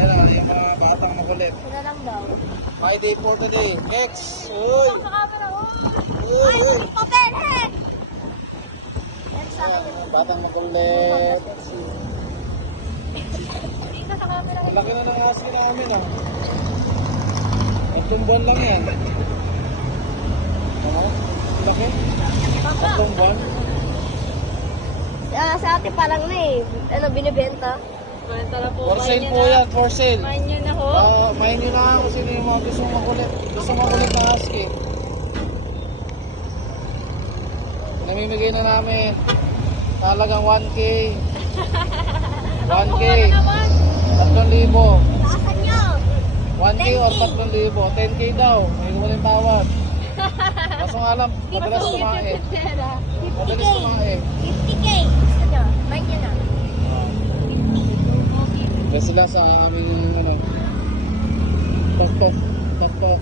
Ayan o, yung mga batang makulit. Sila lang daw. My day for today. Next! Uy! Sa camera, oh! Uy! Uy! Papel, he! Yan sa akin Ayan, yung batang makulit. dito sa camera. Ang laki na ng husky namin o. Tatlong buwan lang yan. Ano? Ang laki? Papa, Tatlong buwan? sa atin parang na eh. Ano, binibenta? Benta na po. For sale po yan, for sale. Main nyo na ho. Main nyo na kung sino yung mga gusto makulit. Gusto makulit na husky. Namimigay na namin. Talagang 1K. 1K. 3,000. Saan nyo? 1K or 3,000. 10K daw. May kumaling tawad. Kaso nga lang, madalas kumain. Madalas kumain. 50K. Gusto nyo? Main nyo na. Kaya sila sa aming ano. Tok-tok. Tok-tok.